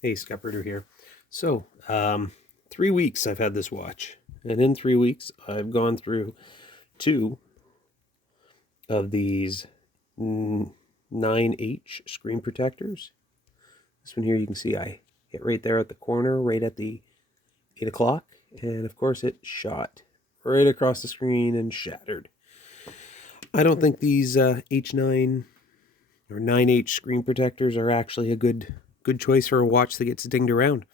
Hey, Scott Bruder here. So, 3 weeks I've had this watch, and in 3 weeks I've gone through two of these 9H screen protectors. This one here you can see I hit right there at the corner, right at the 8 o'clock, and of course it shot right across the screen and shattered. I don't think these H9 or 9H screen protectors are actually a good choice for a watch that gets dinged around.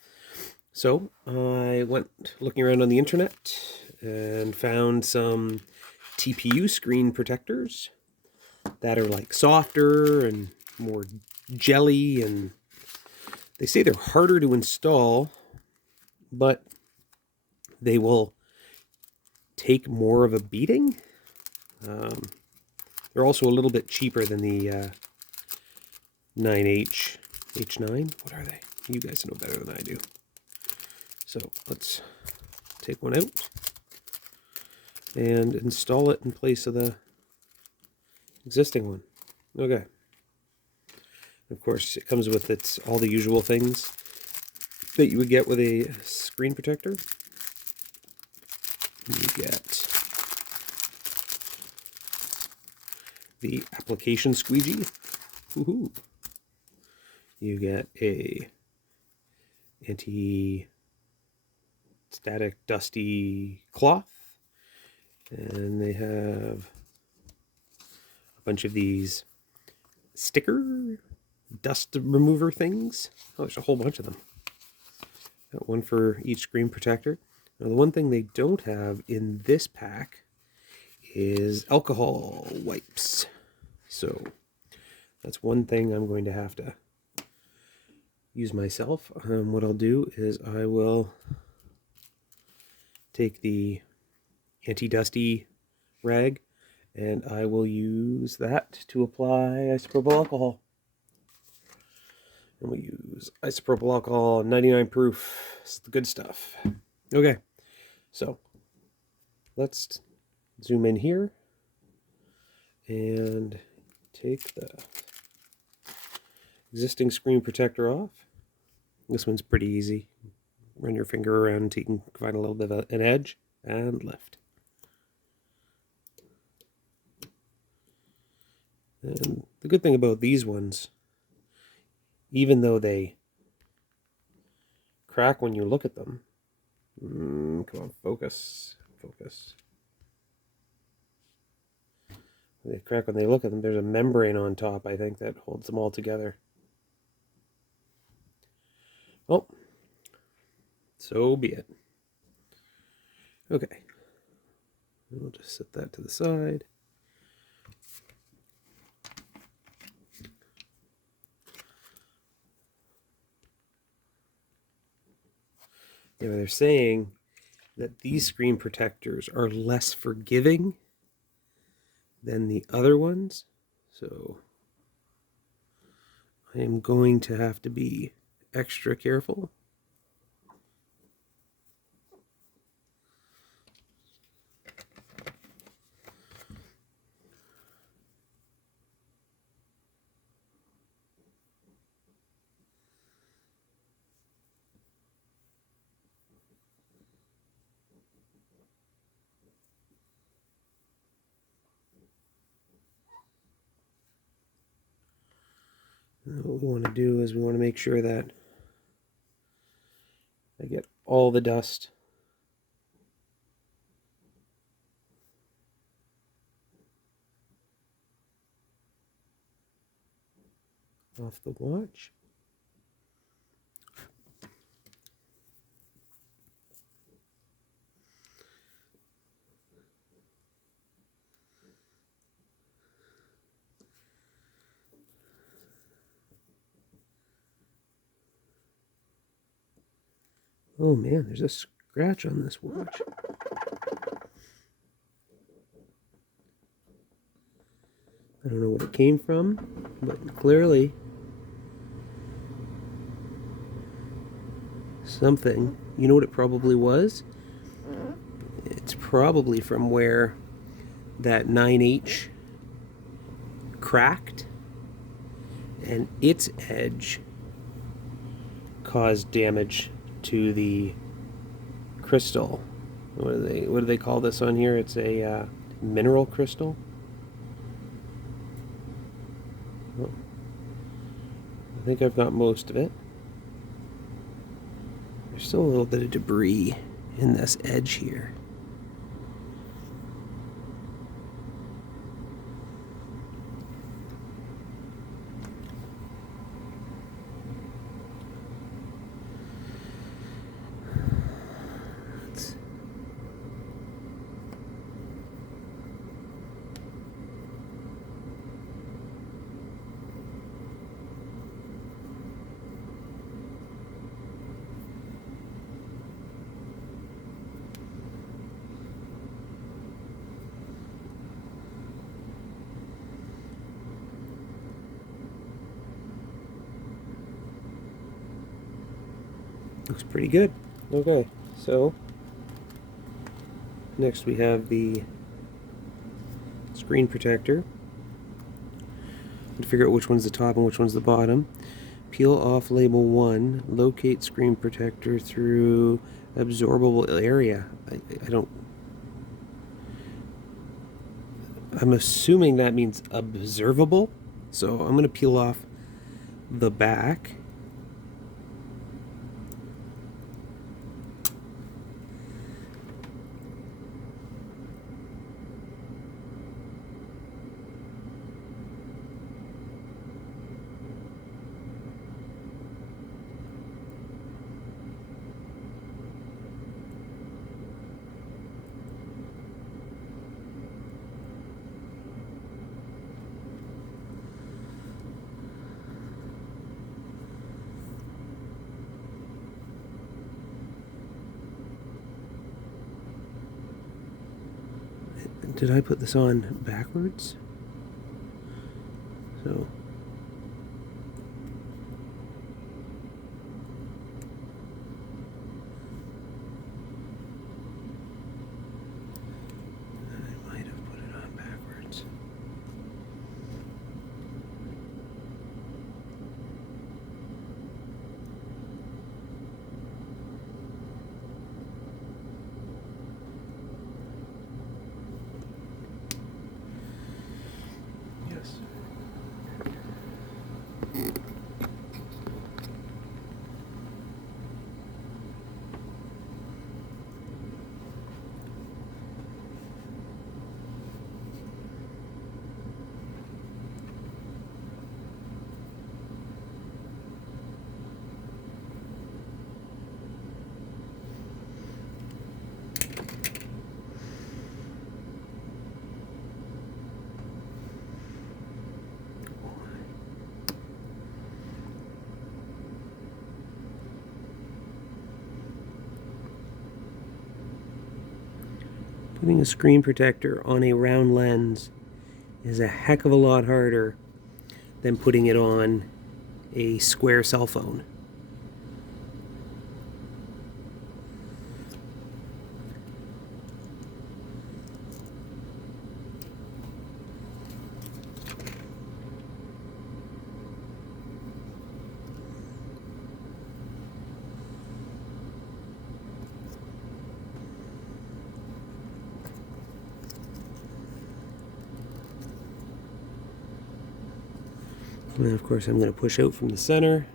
So I went looking around on the internet and found some TPU screen protectors that are like softer and more jelly, and they say they're harder to install, but they will take more of a beating. Um, they're also a little bit cheaper than the 9H H9. What are they? You guys know better than I do. So let's take one out and install it in place of the existing one. Okay. Of course, it comes with all the usual things that you would get with a screen protector. You get the application squeegee. Woohoo! You get a anti-static dusty cloth, and they have a bunch of these sticker dust remover things. Oh, there's a whole bunch of them. Got one for each screen protector. Now, the one thing they don't have in this pack is alcohol wipes. So that's one thing I'm going to have to use myself. What I'll do is I will take the anti-dusty rag and I will use that to apply isopropyl alcohol. And we use isopropyl alcohol, 99 proof. It's the good stuff. Okay, so let's zoom in here and take the existing screen protector off. This one's pretty easy. Run your finger around until you can find a little bit of an edge and lift. And the good thing about these ones, even though they crack when you look at them, come on, focus. They crack when they look at them. There's a membrane on top, I think, that holds them all together. Well, so be it. Okay. We'll just set that to the side. Yeah, they're saying that these screen protectors are less forgiving than the other ones. So I am going to have to be extra careful. What we want to do is we want to make sure that I get all the dust off the watch. Oh man, there's a scratch on this watch. I don't know what it came from, but clearly something. You know what it probably was? It's probably from where that 9H cracked and its edge cause damage to the crystal. What do they call this on here? It's a mineral crystal. Well, I think I've got most of it. There's still a little bit of debris in this edge here. Looks pretty good. Okay, so next we have the screen protector. To figure out which one's the top and which one's the bottom. Peel off label 1. Locate screen protector through absorbable area. I don't... I'm assuming that means observable. So I'm going to peel off the back. Did I put this on backwards? So I might have put it on backwards. Putting a screen protector on a round lens is a heck of a lot harder than putting it on a square cell phone. And then of course I'm going to push out from the center.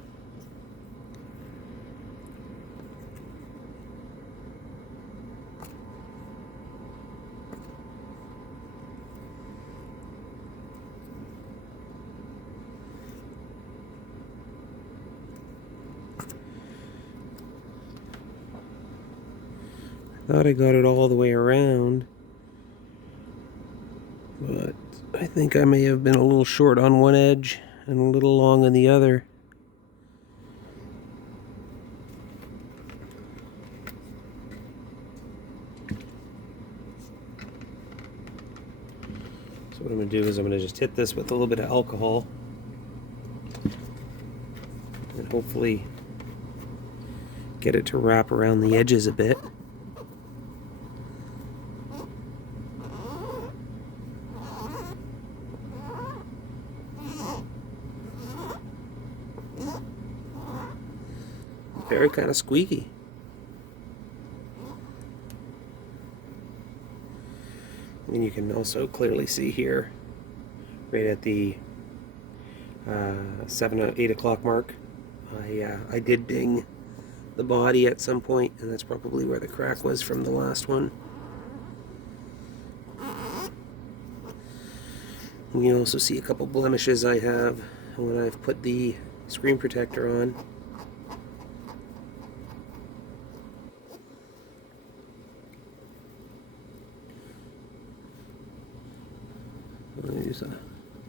I thought I got it all the way around, but I think I may have been a little short on one edge and a little long on the other. So what I'm going to do is I'm going to just hit this with a little bit of alcohol and hopefully get it to wrap around the edges a bit. very kind of squeaky. And you can also clearly see here, right at the 8 o'clock mark, I did ding the body at some point, and that's probably where the crack was from the last one. And you also see a couple blemishes I have when I've put the screen protector on. I'll use a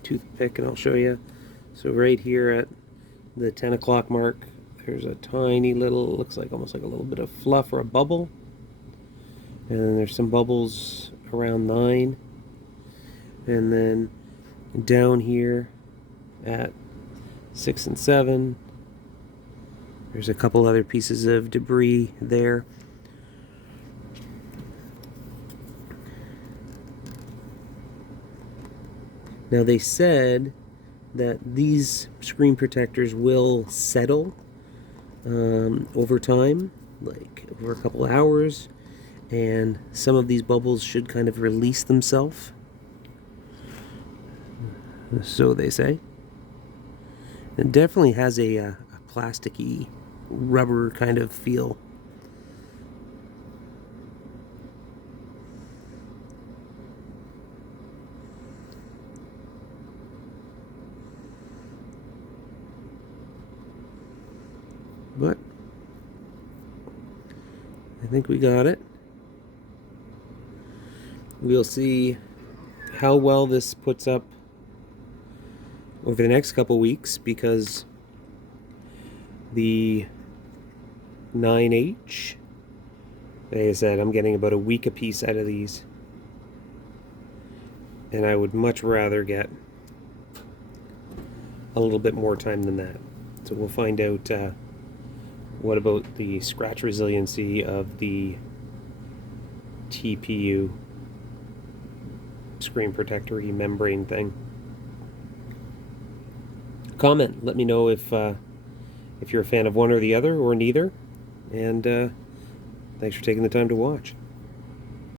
toothpick and I'll show you. So right here at the 10 o'clock mark, there's a tiny little, looks like almost like a little bit of fluff or a bubble. And then there's some bubbles around 9. And then down here at 6 and 7, there's a couple other pieces of debris there. Now they said that these screen protectors will settle over time, like over a couple hours, and some of these bubbles should kind of release themselves. So they say. It definitely has a plasticky, rubber kind of feel. But I think we got it. We'll see how well this puts up over the next couple weeks, because the 9H, like I said, I'm getting about a week a piece out of these, and I would much rather get a little bit more time than that. So we'll find out what about the scratch resiliency of the TPU screen protector-y membrane thing. Comment, let me know if you're a fan of one or the other, or neither, and thanks for taking the time to watch.